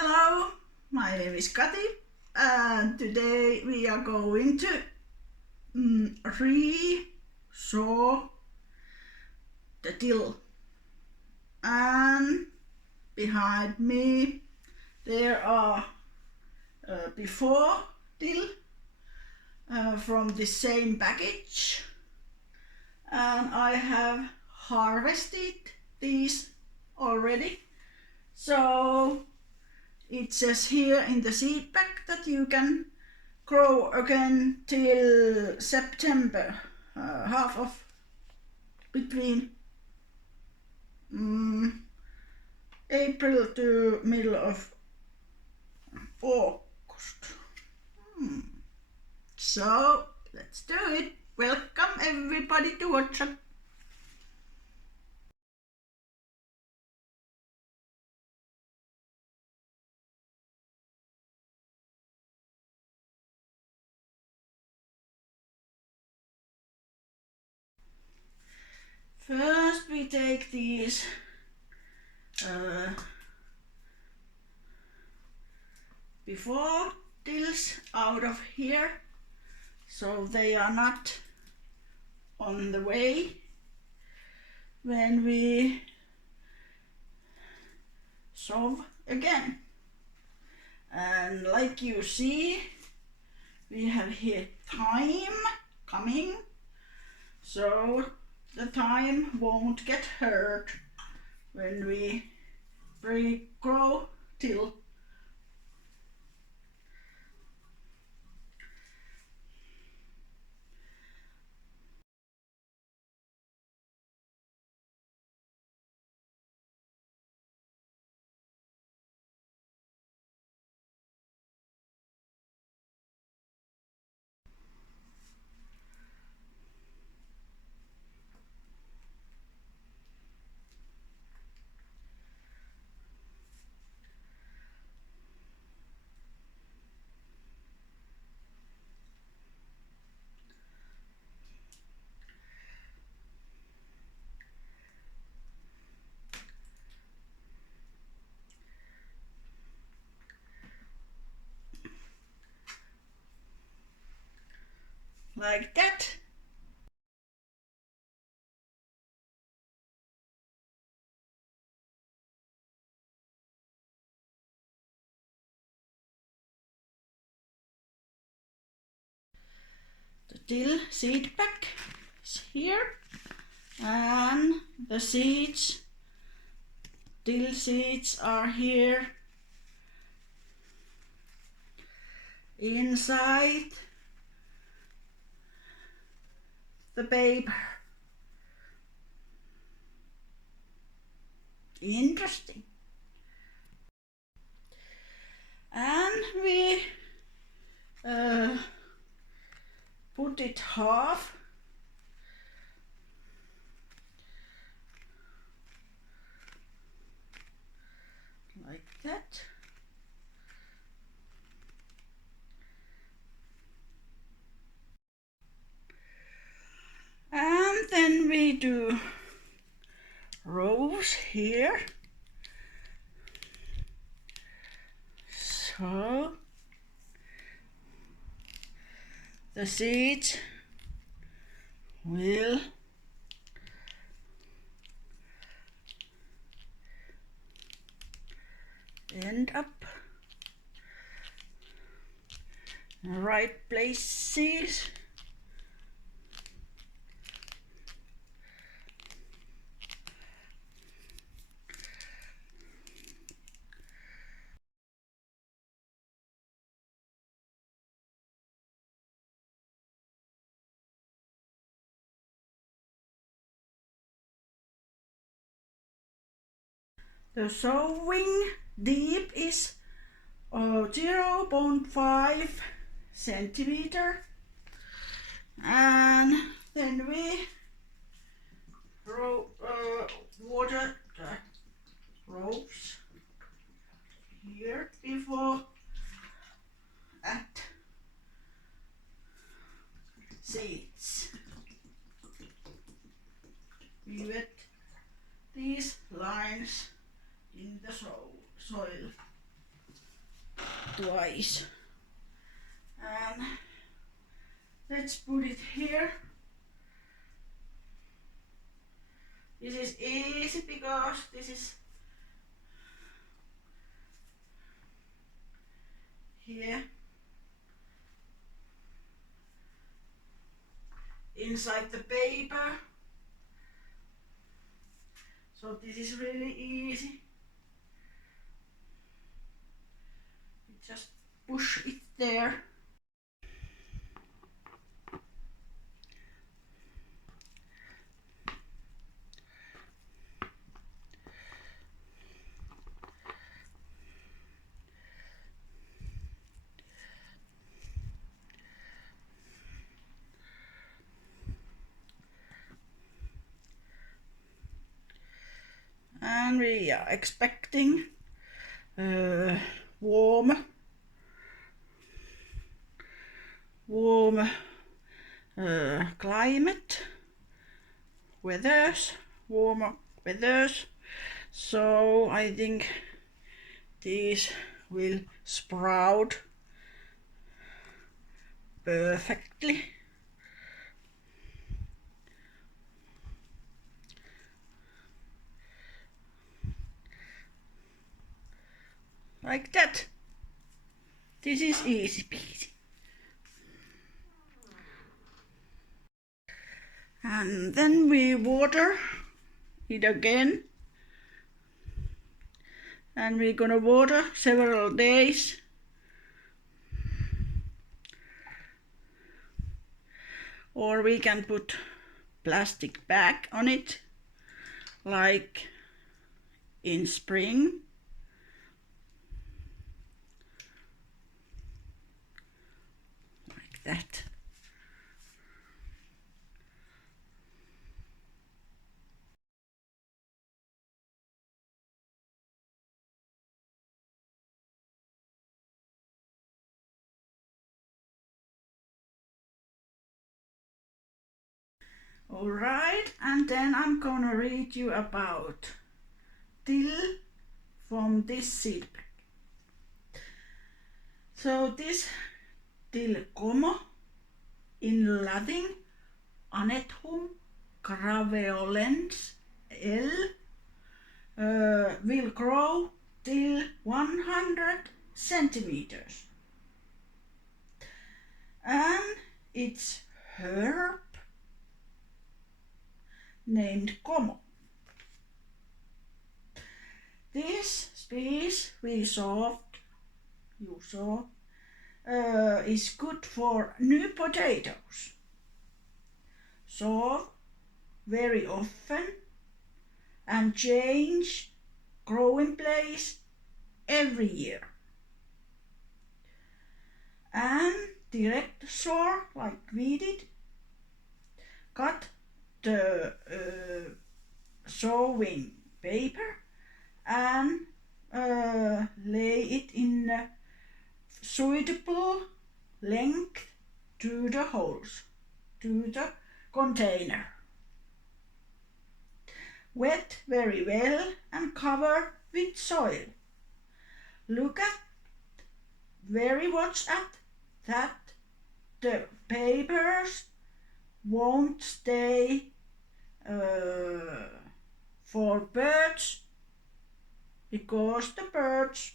Hello, my name is Kati and today we are going to re-sow the dill, and behind me there are before dill from the same package, and I have harvested these already. So it says here in the seed pack that you can grow again till September, half of between April to middle of August. So let's do it. Welcome everybody to watch it. First we take these before dills out of here, so they are not on the way when we sow again. And like you see, we have here thyme coming, so the thyme won't get hurt when we regrow dill. Like that. The dill seed pack is here, and the seeds, dill seeds, are here inside the paper. Interesting. And we put it half like that. And then we do rows here. So the seeds will end up in the right places. The sowing deep is 0.5 centimeter, and then we water the ropes here before at seeds. We wet these lines in the soil. twice. And let's put it here. This is easy because this is here inside the paper. So this is really easy. You just push it there. And we are expecting warm climate, warmer weathers. So I think these will sprout perfectly. Like that. This is easy peasy. And then we water it again. And we're gonna water several days. Or we can put plastic bag on it, like in spring. Like that. Alright, and then I'm gonna read you about dill from this seed bag. So this dill como, in Latin Anethum graveolens L, will grow till 100 centimeters. And it's herb named como. This species you saw is good for new potatoes. Sow very often and change growing place every year. And direct sow like we did. Cut the sowing paper and lay it in a suitable length to the holes, to the container. Wet very well and cover with soil. Watch at that the papers won't stay for birds, because the birds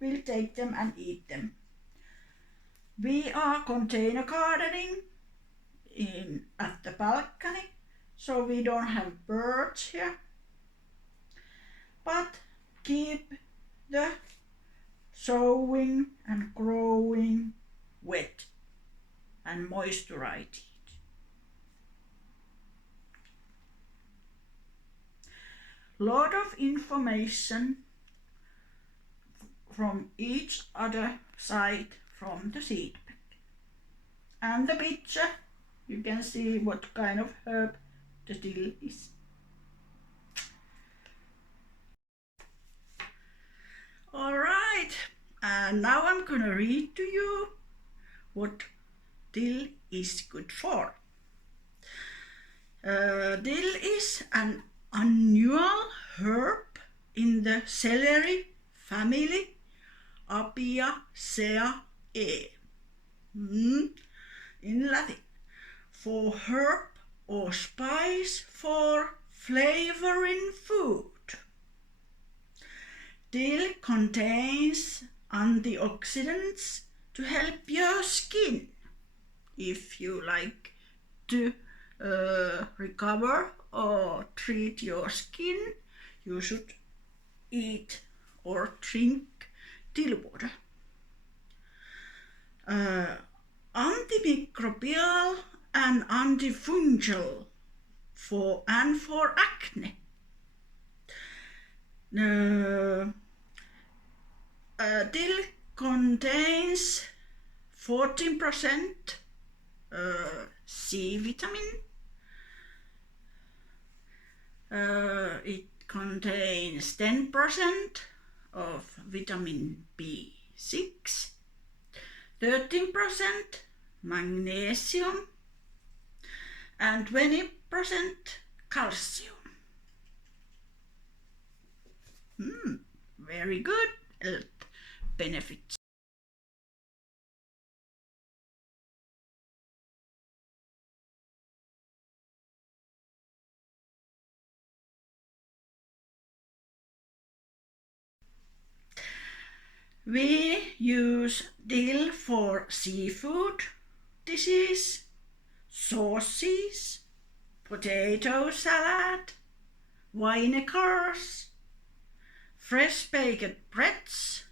will take them and eat them. We are container gardening at the balcony, so we don't have birds here, but keep the sowing and growing wet and moisturized. Lot of information from each other side from the seed bag. And the picture, you can see what kind of herb the dill is. Alright, and now I'm gonna read to you what dill is good for. Dill is an annual herb in the celery family apia sea e. In Latin, for herb or spice for flavoring food. Dill contains antioxidants to help your skin. If you like to recover or treat your skin, you should eat or drink dill water. Antimicrobial and antifungal for acne. Dill contains 14% C vitamin. It contains 10% of vitamin B6, 13% magnesium, and 20% calcium. Very good health benefits. We use dill for seafood dishes, sauces, potato salad, vinegars, fresh baked breads,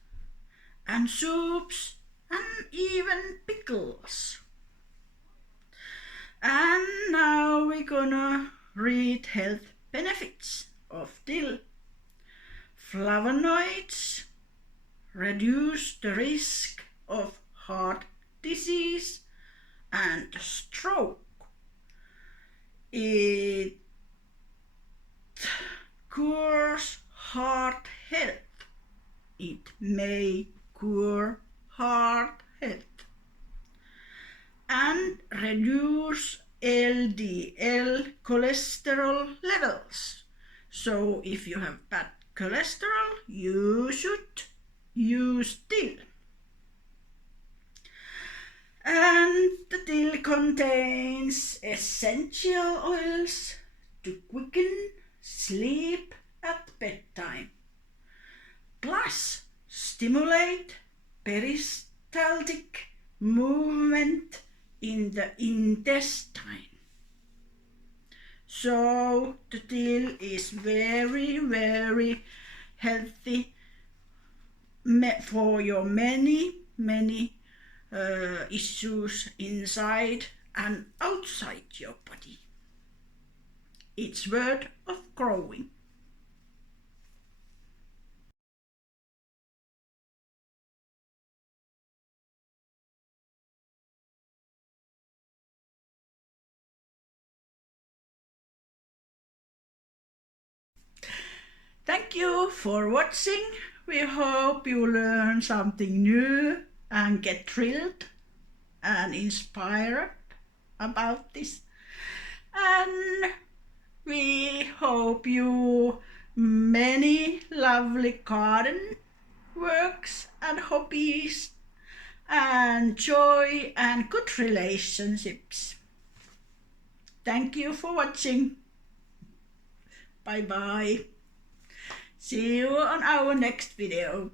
and soups, and even pickles. And now we're gonna read health benefits of dill. Flavonoids reduce the risk of heart disease and stroke. It cures heart health. It may cure heart health. And reduce LDL cholesterol levels. So if you have bad cholesterol, you should use dill. And the dill contains essential oils to quicken sleep at bedtime, plus stimulate peristaltic movement in the intestine. So the dill is very, very healthy for your many issues inside and outside your body. It's worth of growing. Thank you for watching. We hope you learn something new and get thrilled and inspired about this. And we hope you many lovely garden works and hobbies and joy and good relationships. Thank you for watching. Bye bye. See you on our next video.